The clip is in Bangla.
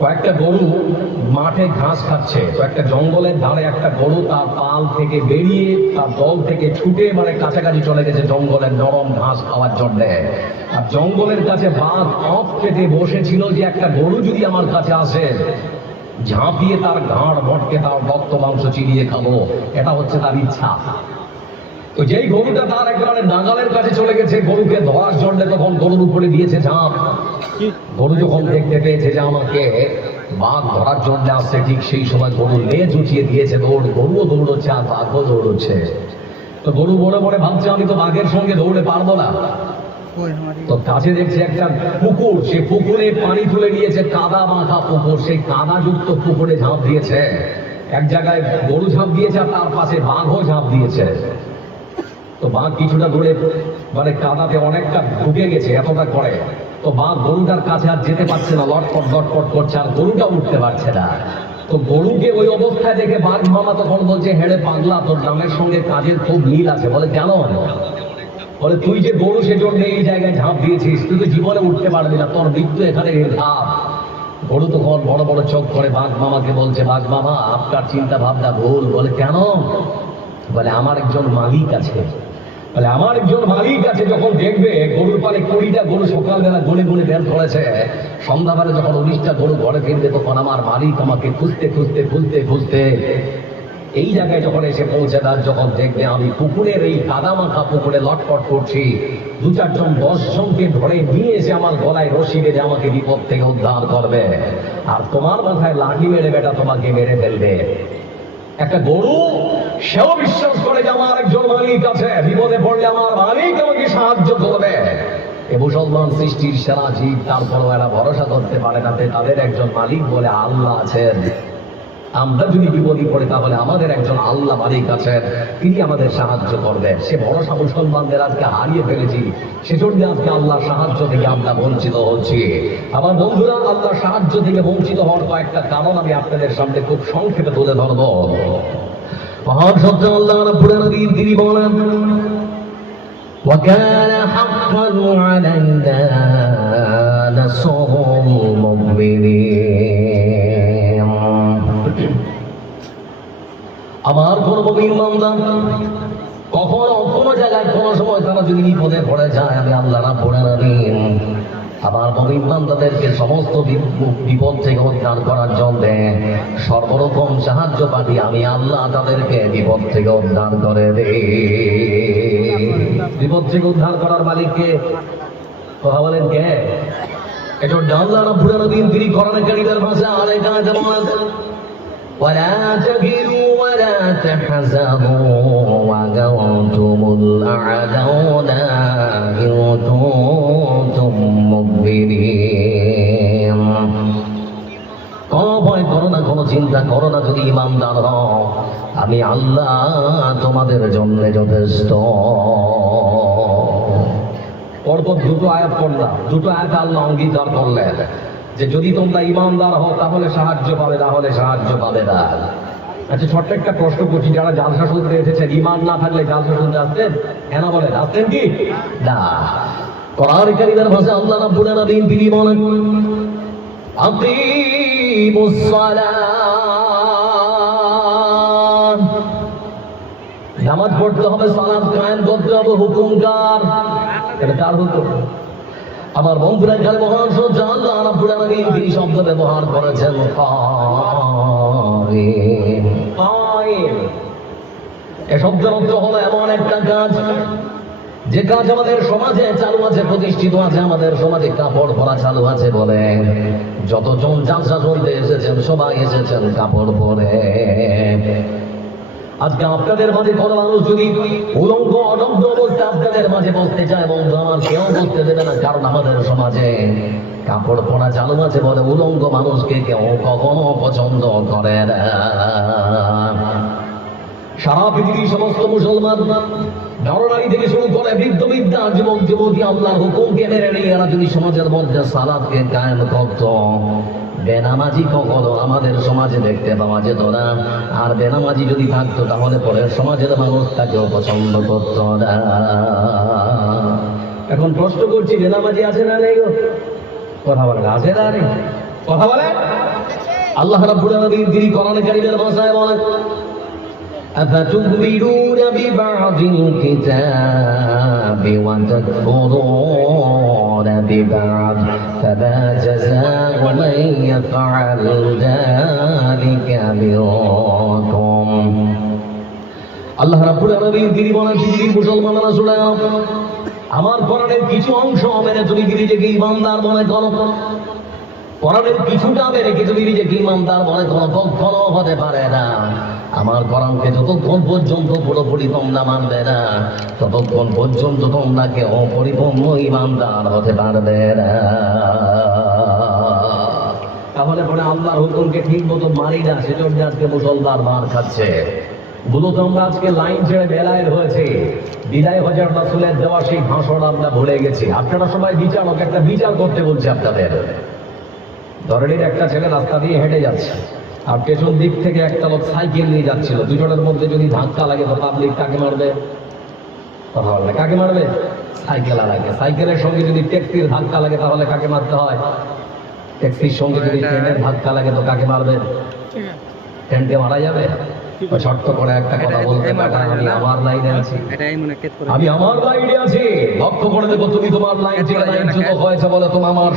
কয়েকটা গরু মাঠে ঘাস খাচ্ছে। কয়েকটা জঙ্গলের ধারে একটা গরু তার পাল থেকে বেরিয়ে তার দল থেকে ছুটে মানে কাছাকাছি চলে গেছে জঙ্গলের নরম ঘাস খাওয়ার জন্য। আর জঙ্গলের কাছে বাঘ অফ পেতে বসেছিল যে একটা গরু যদি আমার কাছে আসে, ঝাঁপিয়ে তার ঘাড় ভটকে তার রক্ত মাংস চিরিয়ে খাব। এটা হচ্ছে তার ইচ্ছা। তো যেই গরুটা তার একেবারে নাগালের কাছে চলে গেছে গরুকে ধরার জন্য তখন গরুর উপরে দিয়েছে ঝাঁপ গরু যখন দেখতে পেয়েছে যে আমাকে বাঘ ধরার জন্য আসছে ঠিক সেই সময় গরু লেজ উঠিয়ে দিয়েছে দৌড় গরুও দৌড়চ্ছে আর বাঘও দৌড়চ্ছে। তো গরু মনে মনে ভাবছে আমি তো বাঘের সঙ্গে দৌড়ে পারব না। তো কাছে দেখছে একটা পুকুর সে পুকুরে পানি তুলে নিয়েছে কাদা মাথা পুকুর সেই কাদা যুক্ত পুকুরে ঝাঁপ দিয়েছে। এক জায়গায় গরু ঝাঁপ দিয়েছে আর তার পাশে বাঘও ঝাঁপ দিয়েছে। তো বাঘ কিছুটা দূরে মানে কাদাতে অনেকটা ঢুকে গেছে এতটা করে। তো বাঘ গরুটার কাছে আর যেতে পারছে না, লটপট লটপট করছে, আর গরুটা উঠতে পারছে না। তো গরুকে ওই অবস্থায় দেখে বাঘ মামা তখন বলছে হেড়ে পাগলা, তোর গ্রামের সঙ্গে কাজের খুব মিল আছে। বলে, কেন? বলে, তুই যে গরু সে সেজন্য এই জায়গায় ঝাঁপ দিয়েছিস, তুই তো জীবনে উঠতে পারবি না, তোর মৃত্যু এখানে ঝাঁপ গরু তখন বড় বড় চোখ করে বাঘ মামাকে বলছে, বাঘ মামা, আপনার চিন্তা ভাবনা ভুল। বলে, কেন? বলে, আমার একজন মালিক আছে। বলে আমার একজন মালিক আছে যখন দেখবে গরুর পালে কুড়িটা গরু সকালবেলা গুনে গুনে বের করেছে সন্ধ্যাবেলা যখন উনিশটা গরু ঘরে ফিরবে, তখন আমার মালিক আমাকে খুঁজতে খুঁজতে খুঁজতে খুঁজতে এই জায়গায় যখন এসে পৌঁছে, তার যখন দেখবে আমি পুকুরের এই কাদা মাখা পুকুরে লটপট করছি। দু চারজন দশ জনকে ধরে নিয়ে এসে আমার গলায় রশি বেঁধে আমাকে বিপদ থেকে উদ্ধার করবে। আর তোমার মাথায় লাঠি মেরে বেটা তোমাকে মেরে ফেলবে। একটা গরু সেও বিশ্বাস করে যে আমার একজন মালিক আছে। বিপদে পড়লে আমার মালিক আমাকে সাহায্য করবে। এ মুসলমান সৃষ্টির সেরা জীব তারপরও এরা ভরসা করতে পারে না তাদের একজন মালিক বলে আল্লাহ আছেন। আমরা যদি বিপদে পড়ে, তাহলে আমাদের একজন আল্লাহ মালিক আছেন। তিনি আমাদের সাহায্য করবেন সে ভরসা মুসলমানদের আজকে হারিয়ে ফেলেছি। সেজন্য আজকে আল্লাহ সাহায্য থেকে আমরা বঞ্চিত হচ্ছি। আমার বন্ধুরা আল্লাহ সাহায্য থেকে বঞ্চিত হওয়ার কয়েকটা কারণ আমি আপনাদের সামনে খুব সংক্ষেপে তুলে ধরব। মহান সত্য আল্লাহ রাব্বুল আলামিন তিনি বলেন وكان حقا علينا نصر المؤمنين আমার কোন মুমিন বান্দা কখনো কোনো জায়গায় কোনো সময় তারা যদি বিপদে পড়ে যায় আমি আল্লাহ না পড়ে আনিন আমার মুমিন বান্দাদেরকে সমস্ত বি- বিপদ থেকে উদ্ধার করার জন্য সর্বরকম সাহায্য পাঠি আমি আল্লাহ তাদেরকে বিপদ থেকে উদ্ধার করে দে বিপদ থেকে উদ্ধার করার মালিককে কথা বলেন কে এজন্য আল্লাহ রাব্বুল আলামিন তিনি কোরআনে কারীমের ভাষা আলে কাজে বলেন ولا تهنوا ولا تحزنوا وأنتم الأعلون إن মুকবিরিন ও ভয় করো না, কোনো চিন্তা করো না যদি ইমানদার হও। আমি আল্লাহ তোমাদের জন্য যথেষ্ট। পরপর দুটো আয়াত করলাম দুটো আয়াত আল্লাহ অঙ্গীকার করলেন যে, যদি তোমরা ইমানদার হও, তাহলে সাহায্য পাবে তাহলে সাহায্য পাবে না। আচ্ছা ছোট্ট একটা প্রশ্ন করছি। যারা জালসা শুনতে এসেছেন, ইমান না থাকলে জালসা শুনতে আসতেন? কেন বলেন? আসতেন কি? না। কোরআন কারীমের ভাষা আল্লাহ রাব্বুল আলামিন তিনি বলেন নামাজ পড়তে হবে, সালাত কায়েম করতে হবে, হুকুম কার? এটা হুকুম? আমার বন্ধুরা এখানে মহান সহ্য আল্লাহ রাব্বুল আলামিন তিনি শব্দ ব্যবহার করেছেন এ শব্দের অর্থ হলো এমন একটা কাজ যে কাজ আমাদের সমাজে চালু আছে, প্রতিষ্ঠিত আছে, আমাদের সমাজে কাপড় পরা চালু আছে বলে। যতজন জালসা শুনতে এসেছেন, সবাই এসেছেন কাপড় পরে। আজকে আপনাদের মাঝে কোনো মানুষ যদি উলঙ্গ অনন্ত বলতে আপনাদের মাঝে বসতে চায়, বন্ধু, আমার কেউ বসতে দেবে না, কারণ আমাদের সমাজে কাপড় পরা চালু আছে বলে উলঙ্গ মানুষকে কেউ কখনো পছন্দ করে না। সারা পৃথিবীর সমস্ত মুসলমান শুরু করে বৃদ্ধ যুবক এরা যদি সমাজের বেনামাজি কখনো আমাদের সমাজে দেখতে পাওয়া যেত না। আর বেনামাজি যদি থাকতো, তাহলে পরে সমাজের মানুষ তাকেও পছন্দ করতো না। এখন প্রশ্ন করছি, বেনামাজি আছে না নেই? কথা বলে আছে না কথা বলে আল্লাহ রাব্বুল আলামিন তিনি কোরআন কারীমের ভাষায় বলেন أفتؤمنون ببعض الكتاب وتكفرون ببعض فما جزاء من يفعل ذلك منكم আল্লাহ রাব্বুল আলামিন তিনি বলেন পৃথিবীর মুসলমানরা শুনে নাও। আমার কোরআনের কিছু অংশ মেনে তুমি কি নিজেকে ইমানদার মনে করো কোরআনের কিছুটা মেনে কি তুমি নিজেকে ইমানদার মনে করো কখনো হতে পারে না। আমার কোরআনকে যতক্ষণ পর্যন্ত পুরোপুরি তোমরা মানবে না, ততক্ষণ পর্যন্ত তোমরা কেউ পরিপূর্ণ ইমানদার হতে পারবে না। তাহলে পরে আল্লাহর হুকুমকে ঠিক মতো মানি না, সেজন্য আজকে মুসলমান মার খাচ্ছে। মূলত আমরা আজকে লাইন ছেড়ে বেলায়ের হয়েছে। বিদায় হাজার রাসুলের দেওয়া সেই ভাষণ আমরা ভুলে গেছি। আপনারা সবাই বিচারক, একটা বিচার করতে বলছে আপনাদের। ধরনের একটা ছেলে রাস্তা দিয়ে হেঁটে যাচ্ছে। আর পেছন দিক থেকে একটা লোক সাইকেল নিয়ে যাচ্ছিল। দুজনের মধ্যে যদি ধাক্কা লাগে তো পাবলিক কাকে মারবে? কথা বলবে কাকে মারবে? সাইকেল লাগে সাইকেলের সঙ্গে যদি ট্যাক্সির ধাক্কা লাগে তাহলে কাকে মারতে হয়? ট্যাক্সির সঙ্গে যদি ট্রেনের ধাক্কা লাগে তো কাকে মারবে? ট্রেনকে মারা যাবে? শর্ত করে একটা কথা বলতে পারে। আমি আমার লাইনে আছি। আমি আমার লাইনে আছি। লক্ষ্য করে দেবো তুমি তোমার লাইন থেকে লাইন হয়েছে বলে তোমার আমার